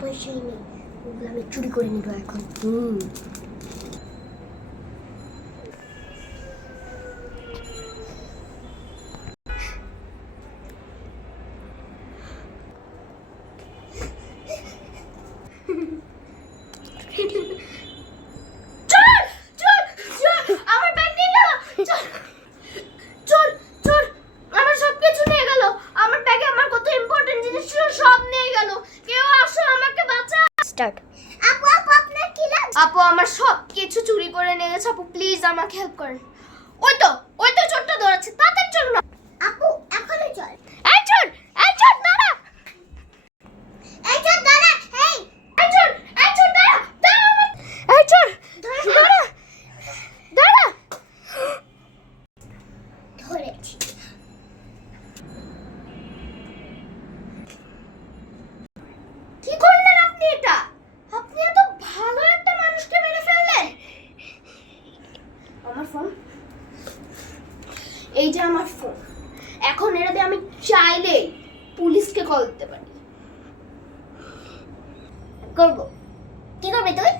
পয়সাই নেই, ওগুলো আমি চুরি করে নিব এখন। আপু আমার সব কিছু চুরি করে নিয়ে গেছে। আপু প্লিজ আমাকে হেল্প করেন। ওই তো চোরটা দৌড়াচ্ছে, তাড়াতাড়ি চলো না। আপু এখনই চল। এই চোর দাঁড়া। এই চল দাঁড়া। এই চোর দাঁড়া। এই চোর দাঁড়া। ধরেছি। কি করলেন আপনি এটা? আপনি এত ভালো একটা মানুষকে মেরে ফেললেন। আমার ফোন, এই যে আমার ফোন, এখন এটা দিয়ে আমি চাইলেই পুলিশকে কল দিতে পারি। করব। কি করবে তুই?